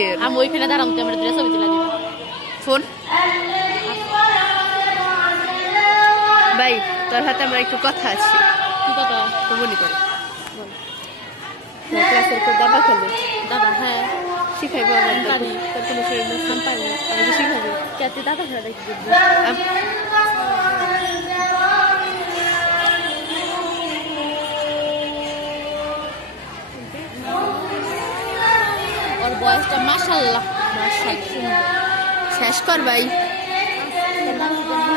কিসের? আমি ওইখানে দাঁড়াম, ক্যামেরা ধরে ছবি তুলে দিব। ফোন ভাই, তোর হাতে আমার একটু কথা আছে। কি কথা? তো মনে করে বল। ক্লাসের কেউ দাবা খেলবে, দাদা হ্যাঁ শিখাইবো আমার আমি পারি। তোর কোনো ফ্রেন্ড আছে? আমি পারি। আমাকে শিখাবি? কে তুই দাদা খেলা দেখি দেখবি? ওর বয়সটা মাশাআল্লাহ মাশাআল্লাহ সুন্দর। শেষ কর ভাই। তোর নাম কি বললি?